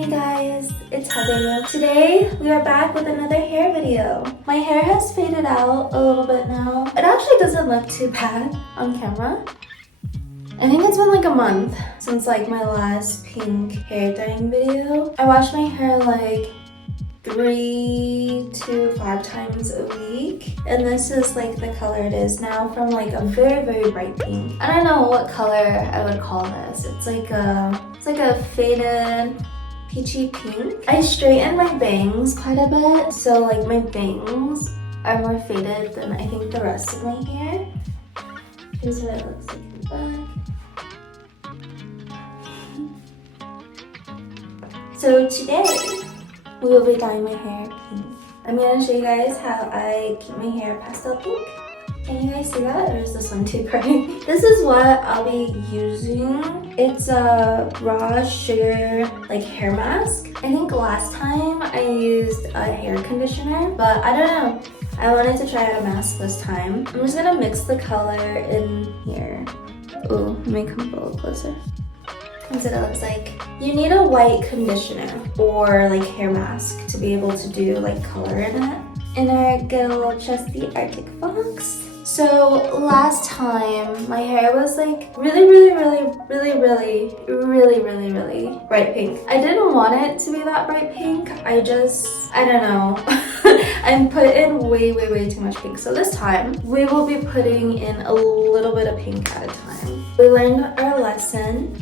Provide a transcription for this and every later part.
Hey guys, it's Heather. Today we are back with another hair video. My hair has faded out a little bit now. It actually doesn't look too bad on camera. I think it's been like a month since like my last pink hair dyeing video. I wash my hair like 3 to 5 times a week, and this is like the color it is now, from like a very bright pink. I don't know what color I would call this. It's like a faded peachy pink. I straighten my bangs quite a bit, so like my bangs are more faded than I think the rest of my hair. Here's what it looks like in the back. So today we will be dyeing my hair pink. I'm gonna show you guys how I keep my hair pastel pink. Can you guys see that, or is this one too bright? This is what I'll be using. It's a raw sugar like hair mask. I think last time I used a hair conditioner, but I don't know. I wanted to try out a mask this time. I'm just gonna mix the color in here. Oh, let me come a little closer. That's what it looks like. You need a white conditioner or like hair mask to be able to do like color in it. And our good old trusty Arctic Fox. So last time my hair was like really bright pink. I didn't want it to be that bright pink. I don't know. I put in way too much pink. So this time we will be putting in a little bit of pink at a time. We learned our lesson.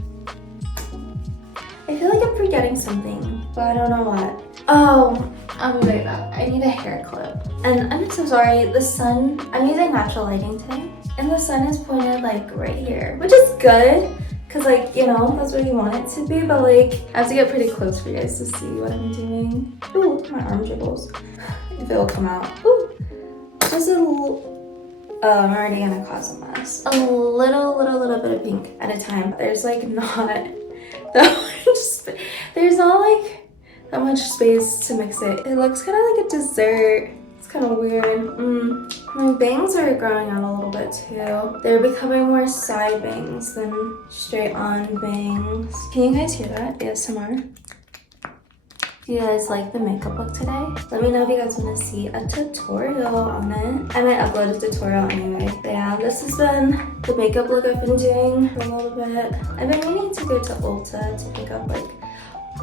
I feel like I'm forgetting something, but I don't know what. Oh, I'm right back. I need a hair clip. And I'm so sorry, the sun, I'm using natural lighting today, and the sun is pointed like right here, which is good, because like, you know, that's what you want it to be, but like, I have to get pretty close for you guys to see what I'm doing. Ooh, my arm jiggles. If it'll come out. Ooh, just a little, I'm already gonna cause a mess. A little bit of pink at a time. There's like not there's not like that much space to mix it. It looks kind of like a dessert. It's kind of weird. My bangs are growing out a little bit too. They're becoming more side bangs than straight on bangs. Can you guys hear that? ASMR. Do you guys like the makeup look today? Let me know if you guys want to see a tutorial on it. I might upload a tutorial anyway. But yeah, this has been the makeup look I've been doing for a little bit. I've been meaning to go to Ulta to pick up like,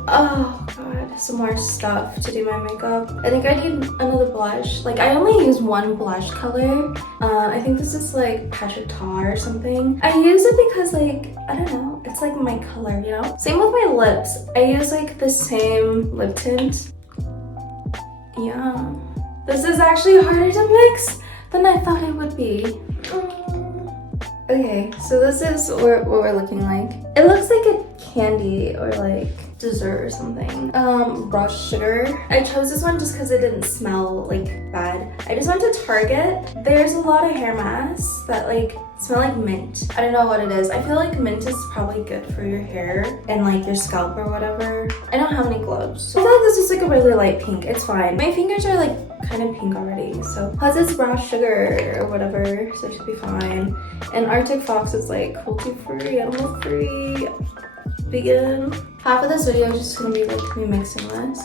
oh god, some more stuff to do my makeup. I think I need another blush. Like, I only use one blush color. I think this is like Patrick Tar or something. I use it because like, I don't know, it's like my color, you know? Same with my lips. I use like the same lip tint. Yeah. This is actually harder to mix than I thought it would be. Okay, so this is what we're looking like. It looks like a candy or like dessert or something. Raw sugar. I chose this one just because it didn't smell like bad. I just went to Target. There's a lot of hair masks that like smell like mint. I don't know what it is. I feel like mint is probably good for your hair and like your scalp or whatever. I don't have any gloves, so I feel like this is like a really light pink. It's fine. My fingers are like kind of pink already, so plus it's raw sugar or whatever, so it should be fine. And Arctic Fox is like cruelty-free, animal-free, vegan. Half of this video is just gonna be like me mixing this.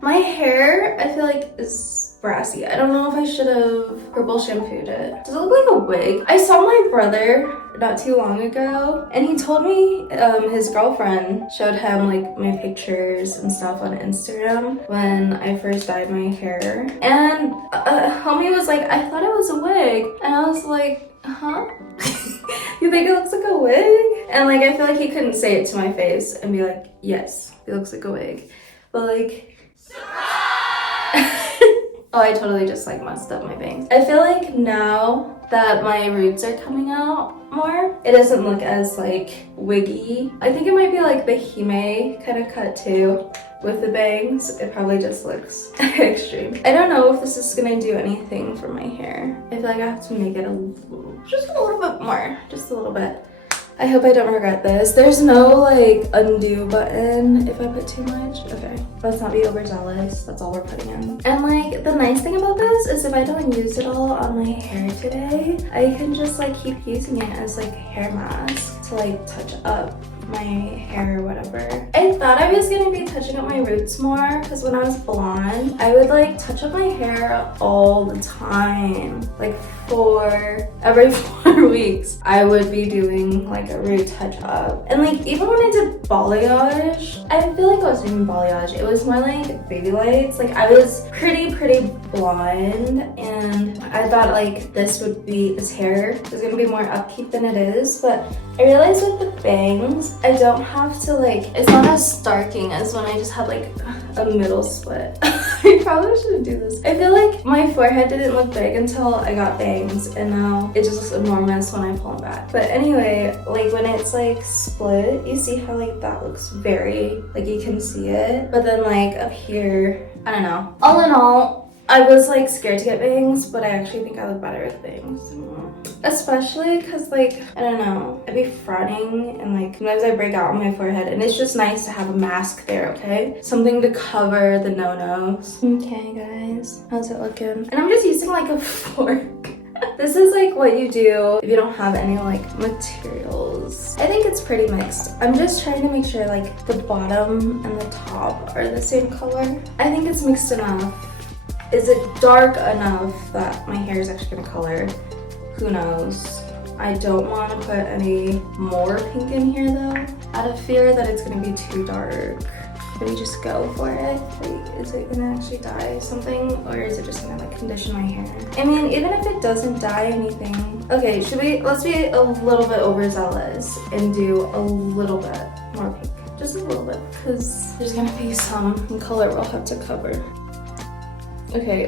My hair, I feel like, is brassy. I don't know if I should have purple shampooed it. Does it look like a wig? I saw my brother not too long ago, and he told me his girlfriend showed him like my pictures and stuff on Instagram when I first dyed my hair, and homie was like, I thought it was a wig, and I was like, huh? You think it looks like a wig? And like, I feel like he couldn't say it to my face and be like, yes, it looks like a wig, but like, oh, I totally just like messed up my bangs. I feel like now that my roots are coming out more, it doesn't look as like wiggy. I think it might be like the Hime kind of cut too with the bangs. It probably just looks extreme. I don't know if this is gonna do anything for my hair. I feel like I have to make it just a little bit more, just a little bit. I hope I don't regret this. There's no like undo button if I put too much. Okay, let's not be overzealous. That's all we're putting in. And like the nice thing about this is if I don't use it all on my hair today, I can just like keep using it as like a hair mask to like touch up my hair or whatever. I thought I was gonna be touching up my roots more because when I was blonde, I would like touch up my hair all the time. Like for every 4 weeks, I would be doing like a root touch up. And like even when I did balayage, I feel like I was doing balayage. It was more like baby lights. Like I was pretty blonde, and I thought like this hair was gonna be more upkeep than it is, but I realized with the bangs, I don't have to like, it's not as starking as when I just have like a middle split. I probably shouldn't do this. I feel like my forehead didn't look big until I got bangs, and now it just looks enormous when I pull them back. But anyway, like when it's like split, you see how like that looks very, like you can see it. But then like up here, I don't know. All in all, I was like scared to get bangs, but I actually think I look better with bangs. Especially because like, I don't know, I'd be fronting and like sometimes I break out on my forehead, and it's just nice to have a mask there, okay? Something to cover the no-nos. Okay guys, how's it looking? And I'm just using like a fork. This is like what you do if you don't have any like materials. I think it's pretty mixed. I'm just trying to make sure like the bottom and the top are the same color. I think it's mixed enough. Is it dark enough that my hair is actually gonna color? Who knows? I don't want to put any more pink in here though, out of fear that it's gonna be too dark. Maybe just go for it. Like, is it gonna actually dye something, or is it just gonna like condition my hair? I mean, even if it doesn't dye anything. Okay, let's be a little bit overzealous and do a little bit more pink. Just a little bit, because there's gonna be some color we'll have to cover. Okay.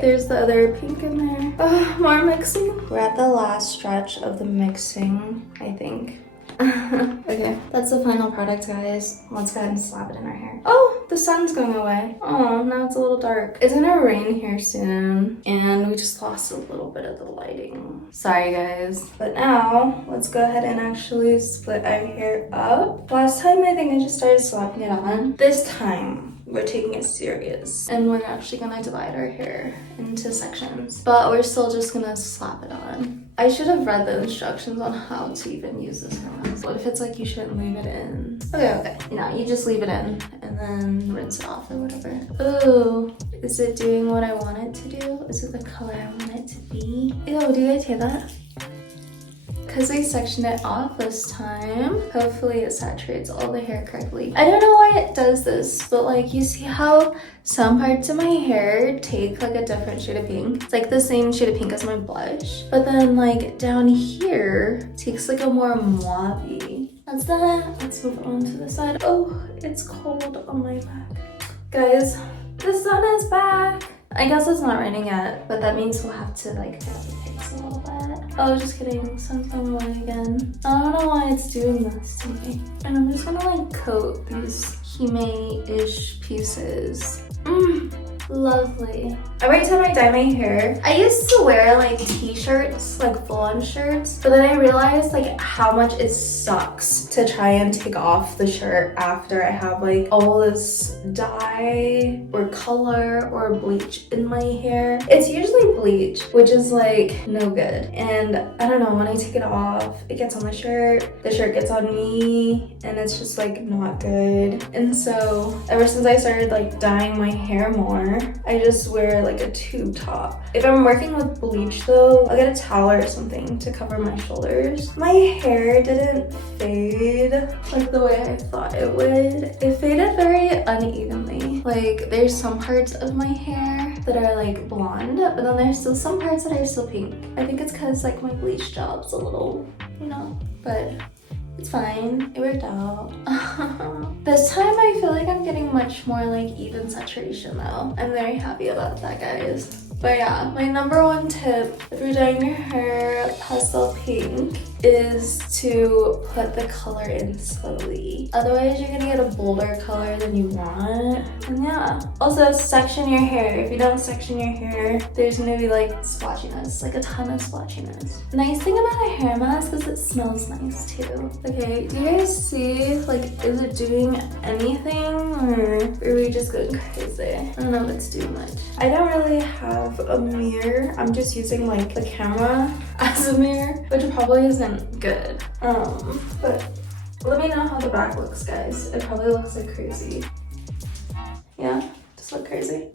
There's the other pink in there. More mixing. We're at the last stretch of the mixing, I think. Okay, that's the final product, guys. Let's go ahead and slap it in our hair. Oh, the sun's going away. Oh, now it's a little dark. It's gonna rain here soon, and we just lost a little bit of the lighting. Sorry, guys. But now, let's go ahead and actually split our hair up. Last time, I think I just started slapping it on. This time, we're taking it serious, and we're actually gonna divide our hair into sections, but we're still just gonna slap it on. I should have read the instructions on how to even use this mask. What if it's like you shouldn't leave it in? Okay. No, you just leave it in and then rinse it off or whatever. Ooh, is it doing what I want it to do? Is it the color I want it to be? Ew, do you guys hear that? Because we sectioned it off this time, hopefully it saturates all the hair correctly. I don't know why it does this, but like you see how some parts of my hair take like a different shade of pink. It's like the same shade of pink as my blush, but then like down here takes like a more mauve-y. That's that. Let's move on to the side. Oh, it's cold on my back. Guys, the sun is back. I guess it's not raining yet, but that means we'll have to like take the pics a little bit. Oh, just kidding. Sun's going away again. I don't know why it's doing this to me. And I'm just gonna like coat these hime-ish pieces. Lovely. Every time I dye my hair, I used to wear like t-shirts, like full-on shirts, but then I realized like how much it sucks to try and take off the shirt after I have like all this dye or color or bleach in my hair. It's usually bleach, which is like no good. And I don't know, when I take it off, it gets on the shirt gets on me, and it's just like not good. And so ever since I started like dyeing my hair more, I just wear like a tube top. If I'm working with bleach though, I'll get a towel or something to cover my shoulders. My hair didn't fade like the way I thought it would. It faded very unevenly. Like there's some parts of my hair that are like blonde, but then there's still some parts that are still pink. I think it's because like my bleach job's a little, you know, but it's fine, it worked out. This time I feel like I'm getting much more like even saturation though. I'm very happy about that, guys. But yeah, my number one tip if you're dyeing your hair pastel pink is to put the color in slowly. Otherwise, you're gonna get a bolder color than you want. And yeah. Also, section your hair. If you don't section your hair, there's gonna be like splotchiness, like a ton of splotchiness. Nice thing about a hair mask is it smells nice too. Okay, do you guys see, like, is it doing anything or are we just going crazy? I don't know if it's doing much. I don't really have a mirror. I'm just using like the camera as a mirror, which probably isn't good. But Let me know how the back looks, guys. It probably looks like crazy. Yeah, just look crazy.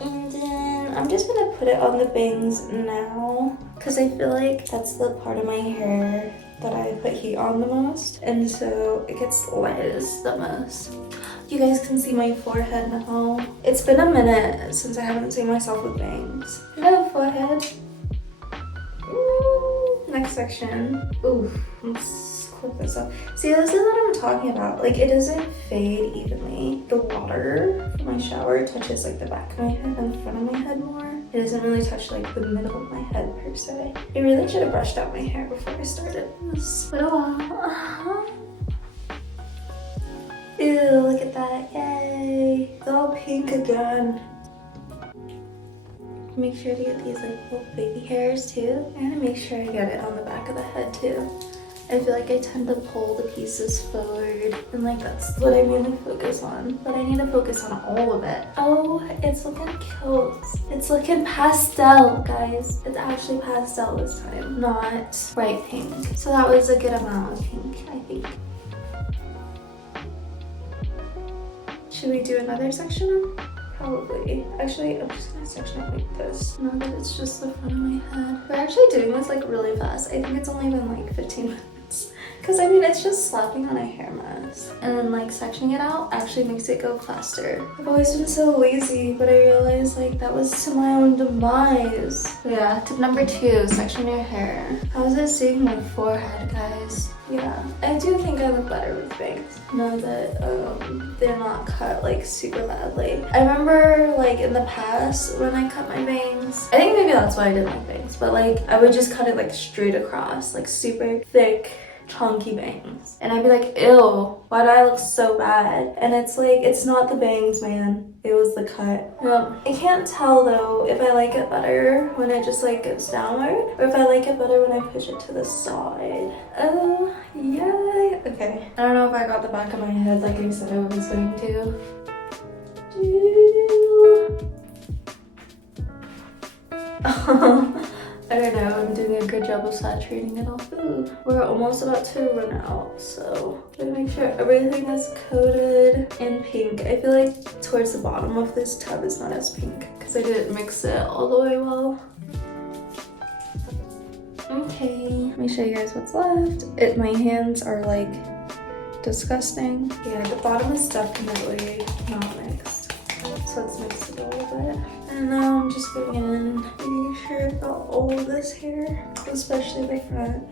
And then I'm just gonna put it on the bangs now because I feel like that's the part of my hair that I put heat on the most, and so it gets lighted the most. You guys can see my forehead now. It's been a minute since I haven't seen myself with bangs. Hello, forehead. Ooh, next section. Ooh, let's clip this up. See, this is what I'm talking about. Like, it doesn't fade evenly. The water from my shower touches like the back of my head and the front of my head more. It doesn't really touch like the middle of my head per se. I really should have brushed out my hair before I started this. But oh well. Ew, look at that. Yay. It's all pink again. Make sure to get these like little baby hairs too. I'm gonna make sure I get it on the back of the head too. I feel like I tend to pull the pieces forward, and like that's what I mainly focus on. But I need to focus on all of it. Oh, it's looking cute. It's looking pastel, guys. It's actually pastel this time, not bright pink. So that was a good amount of pink, I think. Should we do another section? Probably. Actually, I'm just gonna section it like this. Now that it's just the front of my head. We're actually doing this like really fast. I think it's only been like 15 minutes. Because I mean, it's just slapping on a hair mask. And then like sectioning it out actually makes it go faster. I've always been so lazy, but I realized like that was to my own demise. So yeah, tip number 2, section your hair. How's it seeing my forehead, guys? Yeah, I do think I look better with bangs now that they're not cut like super badly. I remember like in the past when I cut my bangs, I think maybe that's why I didn't like bangs, but like I would just cut it like straight across, like super thick chunky bangs, and I'd be like, ew, why do I look so bad? And it's like, it's not the bangs, man, it was the cut. I can't tell though if I like it better when it just like goes downward, or if I like it better when I push it to the side. Oh yeah, okay. I don't know if I got the back of my head like I said I was going to. I don't know, I'm doing a good job of saturating it off. Ooh, we're almost about to run out, so I'm gonna make sure everything is coated in pink. I feel like towards the bottom of this tub is not as pink because I didn't mix it all the way well. Okay, let me show you guys what's left. My hands are like disgusting. Yeah, the bottom is definitely not mixed, so let's mix it a little bit. And now I'm just going in, making sure I've got all of this hair, especially the front.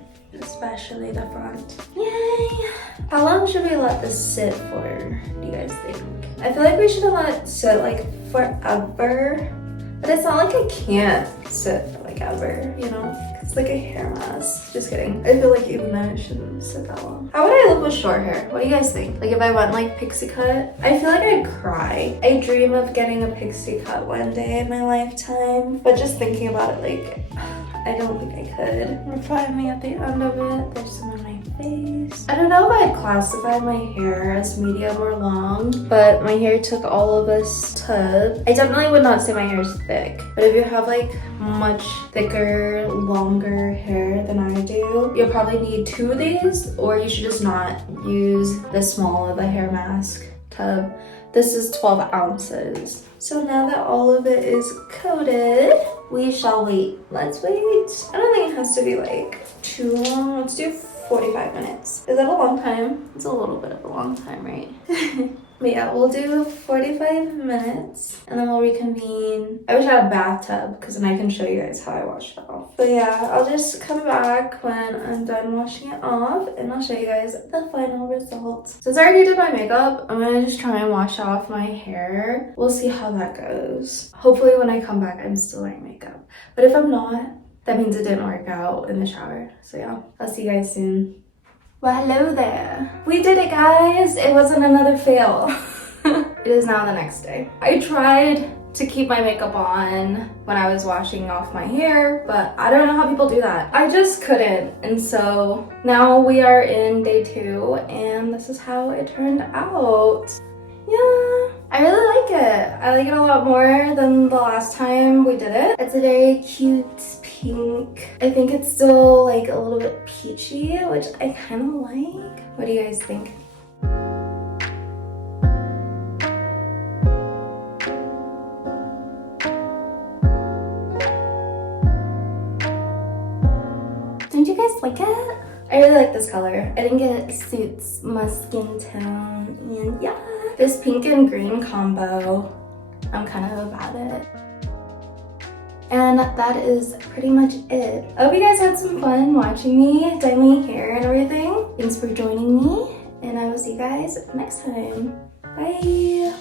Especially the front. Yay! How long should we let this sit for, do you guys think? I feel like we should have let it sit like forever. But it's not like I can't sit for like ever, you know? It's like a hair mask. Just kidding. I feel like even though it shouldn't sit that long. How would I look with short hair? What do you guys think? Like if I went like pixie cut? I feel like I'd cry. I dream of getting a pixie cut one day in my lifetime. But just thinking about it, like, I don't think I could. We're finally at the end of it. There's some on my face. I don't know if I'd classify my hair as medium or long, but my hair took all of this tub. I definitely would not say my hair is thick, but if you have like much thicker, longer hair than I do, you'll probably need 2 of these, or you should just not use the small of the hair mask tub. This is 12 ounces. So now that all of it is coated, we shall wait. Let's wait. I don't think it has to be like too long. Let's do 45 minutes. Is that a long time? It's a little bit of a long time, right? But yeah, we'll do 45 minutes and then we'll reconvene. I wish I had a bathtub because then I can show you guys how I washed it off. But yeah, I'll just come back when I'm done washing it off and I'll show you guys the final result. Since I already did my makeup, I'm gonna just try and wash off my hair. We'll see how that goes. Hopefully when I come back, I'm still wearing makeup. But if I'm not, that means it didn't work out in the shower. So yeah, I'll see you guys soon. Well, hello there. We did it, guys. It wasn't another fail. It is now the next day. I tried to keep my makeup on when I was washing off my hair, but I don't know how people do that. I just couldn't. And so now we are in day 2 and this is how it turned out. Yeah, I really like it. I like it a lot more than the last time we did it. It's a very cute, pink. I think it's still like a little bit peachy, which I kind of like. What do you guys think? Don't you guys like it? I really like this color. I think it suits my skin tone, and yeah. This pink and green combo, I'm kind of about it. And that is pretty much it. I hope you guys had some fun watching me dye my hair and everything. Thanks for joining me, and I will see you guys next time. Bye!